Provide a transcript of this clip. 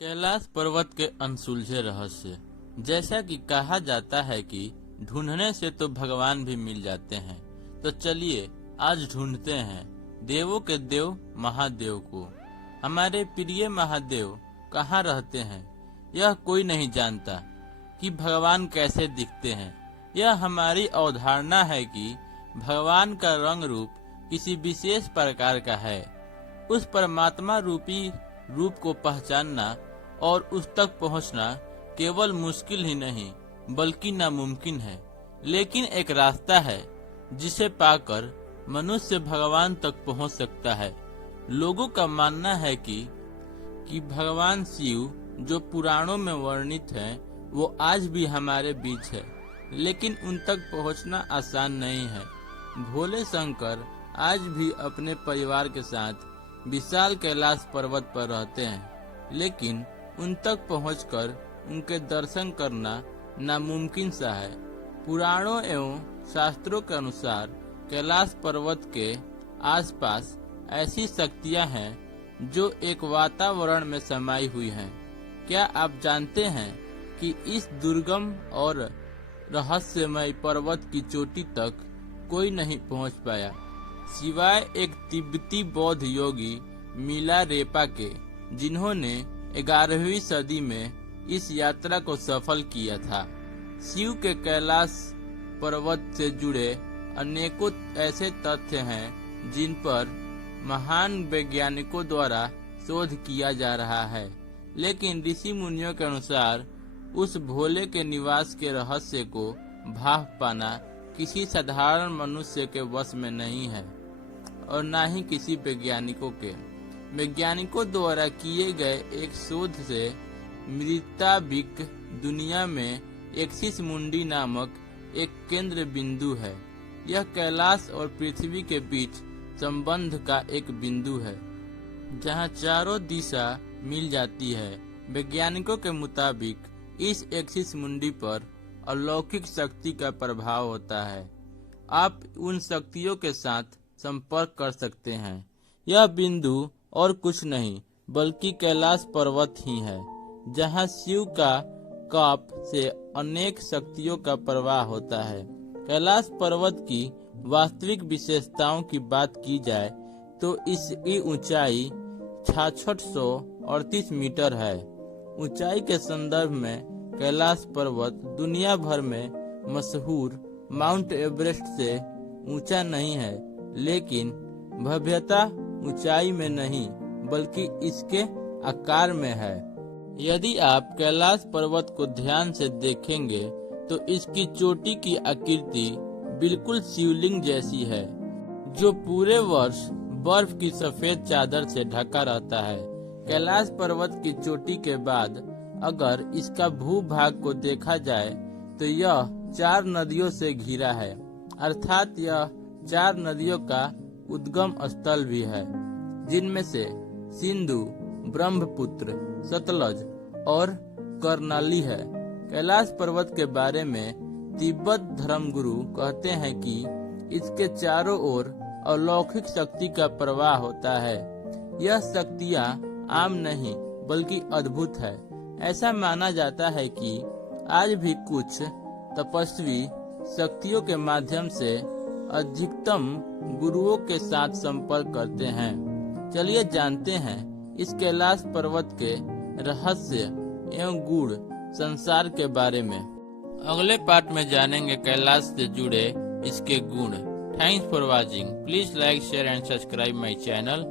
कैलाश पर्वत के अनसुलझे रहस्य। जैसा कि कहा जाता है कि ढूंढने से तो भगवान भी मिल जाते हैं, तो चलिए आज ढूंढते हैं देवों के देव महादेव को। हमारे प्रिय महादेव कहाँ रहते हैं, यह कोई नहीं जानता कि भगवान कैसे दिखते हैं। यह हमारी अवधारणा है कि भगवान का रंग रूप किसी विशेष प्रकार का है। उस परमात्मा रूपी रूप को पहचानना और उस तक पहुंचना केवल मुश्किल ही नहीं बल्कि नामुमकिन है। लेकिन एक रास्ता है जिसे पाकर मनुष्य भगवान तक पहुंच सकता है। लोगों का मानना है कि भगवान शिव जो पुराणों में वर्णित हैं, वो आज भी हमारे बीच है, लेकिन उन तक पहुंचना आसान नहीं है। भोले शंकर आज भी अपने परिवार के साथ विशाल कैलाश पर्वत पर रहते हैं, लेकिन उन तक पहुंचकर उनके दर्शन करना नामुमकिन सा है। पुराणों एवं शास्त्रों के अनुसार कैलाश पर्वत के आसपास ऐसी शक्तियां हैं जो एक वातावरण में समाई हुई हैं। क्या आप जानते हैं कि इस दुर्गम और रहस्यमय पर्वत की चोटी तक कोई नहीं पहुंच पाया, सिवाय एक तिब्बती बौद्ध योगी मिलारेपा के, जिन्होंने 11वीं सदी में इस यात्रा को सफल किया था। शिव के कैलाश पर्वत से जुड़े अनेकों ऐसे तथ्य हैं जिन पर महान वैज्ञानिकों द्वारा शोध किया जा रहा है, लेकिन ऋषि मुनियों के अनुसार उस भोले के निवास के रहस्य को भाप पाना किसी साधारण मनुष्य के वश में नहीं है और न ही किसी वैज्ञानिकों के। वैज्ञानिकों द्वारा किए गए एक शोध से मृताबिक दुनिया में एक्सिस मुंडी नामक एक केंद्र बिंदु है। यह कैलाश और पृथ्वी के बीच संबंध का एक बिंदु है जहां चारों दिशा मिल जाती है। वैज्ञानिकों के मुताबिक इस एक्सिस मुंडी पर अलौकिक शक्ति का प्रभाव होता है। आप उन शक्तियों के साथ संपर्क कर सकते हैं। यह बिंदु और कुछ नहीं बल्कि कैलाश पर्वत ही है, जहां शिव का काप से अनेक शक्तियों का प्रवाह होता है। कैलाश पर्वत की वास्तविक विशेषताओं की बात की जाए तो इसकी ऊंचाई 6638 मीटर है। ऊंचाई के संदर्भ में कैलाश पर्वत दुनिया भर में मशहूर माउंट एवरेस्ट से ऊंचा नहीं है, लेकिन भव्यता ऊंचाई में नहीं बल्कि इसके आकार में है। यदि आप कैलाश पर्वत को ध्यान से देखेंगे तो इसकी चोटी की आकृति बिल्कुल शिवलिंग जैसी है, जो पूरे वर्ष बर्फ की सफेद चादर से ढका रहता है। कैलाश पर्वत की चोटी के बाद अगर इसका भूभाग को देखा जाए तो यह 4 नदियों से घिरा है, अर्थात यह 4 नदियों का उद्गम स्थल भी है, जिनमें से सिंधु, ब्रह्मपुत्र, सतलज और कर्णाली है। कैलाश पर्वत के बारे में तिब्बत धर्मगुरु कहते हैं कि इसके चारों ओर अलौकिक शक्ति का प्रवाह होता है। यह शक्तियाँ आम नहीं बल्कि अद्भुत है। ऐसा माना जाता है कि आज भी कुछ तपस्वी शक्तियों के माध्यम से अधिकतम गुरुओं के साथ संपर्क करते हैं। चलिए जानते हैं इस कैलाश पर्वत के रहस्य एवं गूढ़ संसार के बारे में। अगले पार्ट में जानेंगे कैलाश से जुड़े इसके गुण। Thanks for watching. Please like, share and subscribe my channel.